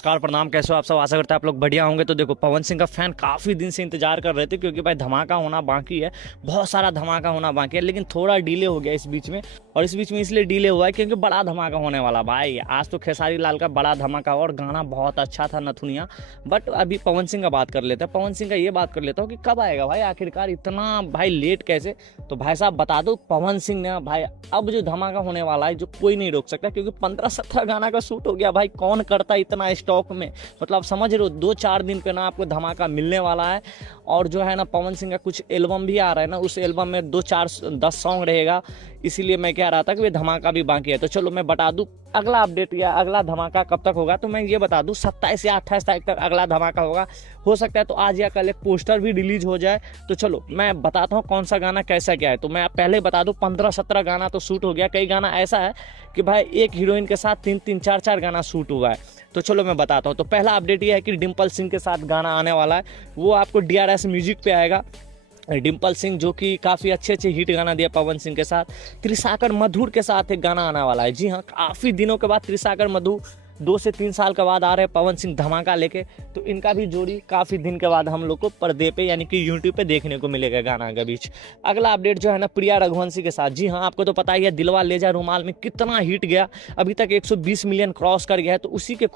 नमस्कार प्रणाम, कैसे हो आप सब। आशा करते हैं आप लोग बढ़िया होंगे। तो देखो, पवन सिंह का फैन काफ़ी दिन से इंतजार कर रहे थे क्योंकि भाई धमाका होना बाकी है, बहुत सारा धमाका होना बाकी है, लेकिन थोड़ा डिले हो गया इस बीच में। और इस बीच में इसलिए डिले हुआ है क्योंकि बड़ा धमाका होने वाला भाई। आज तो खेसारी लाल का बड़ा धमाका और गाना बहुत अच्छा था नथुनिया। बट अभी पवन सिंह का बात कर लेते हैं। पवन सिंह का ये बात कर लेता हूँ कि कब आएगा भाई, आखिरकार इतना भाई लेट कैसे। तो भाई साहब बता दो, पवन सिंह ने भाई अब जो धमाका होने वाला है जो कोई नहीं रोक सकता, क्योंकि 15-17 गाना का शूट हो गया भाई। कौन करता इतना स्टॉक में, मतलब समझ रहे हो 2-4 दिन पे ना आपको धमाका मिलने वाला है। और जो है ना, पवन सिंह का कुछ एल्बम भी आ रहा है ना, उस एल्बम में 2-4-10 सॉन्ग रहेगा। इसीलिए मैं कह रहा था कि वे धमाका भी बाकी है। तो चलो मैं बता दूं अगला अपडेट या अगला धमाका कब तक होगा। तो मैं ये बता दूं 27 या 28 तारीख तक अगला धमाका होगा। हो सकता है तो आज या कल एक पोस्टर भी रिलीज हो जाए। तो चलो मैं बताता हूँ कौन सा गाना कैसा क्या है। तो मैं पहले बता दूं 15-17 गाना तो शूट हो गया। कई गाना ऐसा है कि भाई एक हीरोइन के साथ 3-3, 4-4 गाना शूट हुआ है। तो चलो मैं बताता हूँ। तो पहला अपडेट ये है कि डिम्पल सिंह के साथ गाना आने वाला है। वो आपको DRS म्यूजिक पे आएगा। डिम्पल सिंह जो कि काफ़ी अच्छे हिट गाना दिया पवन सिंह के साथ। त्रिसाकर मधुर के साथ एक गाना आने वाला है। जी हाँ, काफ़ी दिनों के बाद त्रिसाकर मधुर 2 से 3 साल के बाद आ रहे हैं पवन सिंह धमाका लेके। तो इनका भी जोड़ी काफ़ी दिन के बाद हम लोग को पर्दे पे यानी कि यूट्यूब पे देखने को मिलेगा गाना के बीच। अगला अपडेट जो है ना, प्रिया रघुवंशी के साथ। जी हाँ, आपको तो पता ही है दिलवा ले जा रुमाल में कितना हिट गया, अभी तक 120 मिलियन क्रॉस कर गया है। तो उसी के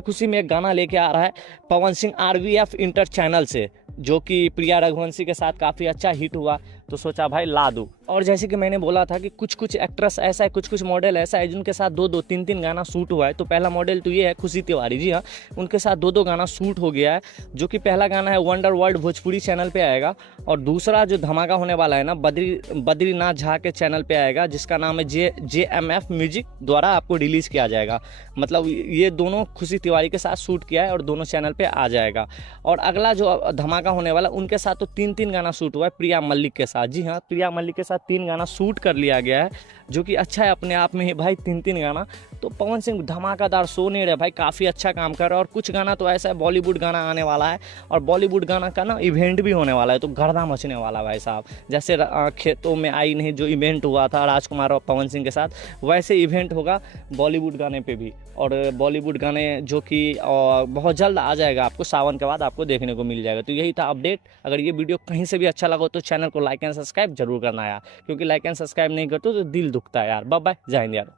खुशी में एक गाना लेके आ रहा है Pawan Singh RVF inter channel से, जो कि प्रिया रघुवंशी के साथ काफ़ी अच्छा हिट हुआ। तो सोचा भाई ला दूँ। और जैसे कि मैंने बोला था कि कुछ एक्ट्रेस ऐसा है, कुछ मॉडल ऐसा है जिनके साथ 2-2, 3-3 गाना शूट हुआ है। तो पहला मॉडल तो ये है खुशी तिवारी। जी हाँ, उनके साथ 2-2 गाना शूट हो गया है। जो कि पहला गाना है वंडर वर्ल्ड भोजपुरी चैनल पे आएगा, और दूसरा जो धमाका होने वाला है ना, बद्रीनाथ झा के चैनल पे आएगा, जिसका नाम है JMF म्यूजिक द्वारा आपको रिलीज़ किया जाएगा। मतलब ये दोनों खुशी तिवारी के साथ शूट किया है और दोनों चैनल पर आ जाएगा। और अगला जो धमाका होने वाला, उनके साथ तो 3-3 गाना शूट हुआ है प्रिया मल्लिक के साथ। जी हाँ, प्रिया मल्लिक के साथ 3 गाना शूट कर लिया गया है, जो कि अच्छा है अपने आप में ही भाई, 3-3 गाना। तो पवन सिंह धमाकादार शो नहीं रहे भाई, काफ़ी अच्छा काम कर रहा है। और कुछ गाना तो ऐसा है बॉलीवुड गाना आने वाला है, और बॉलीवुड गाना का ना इवेंट भी होने वाला है। तो गर्दा मचने वाला भाई साहब। जैसे खेतों में आई नहीं जो इवेंट हुआ था राजकुमार और पवन सिंह के साथ, वैसे इवेंट होगा बॉलीवुड गाने पे भी। और बॉलीवुड गाने जो कि बहुत जल्द आ जाएगा, आपको सावन के बाद आपको देखने को मिल जाएगा। तो यही था अपडेट। अगर ये वीडियो कहीं से भी अच्छा लगा तो चैनल को लाइक एंड सब्सक्राइब जरूर करना यार, क्योंकि लाइक एंड सब्सक्राइब नहीं करते तो दिल दुखता है यार। बाय बाय, जय हिंद यार।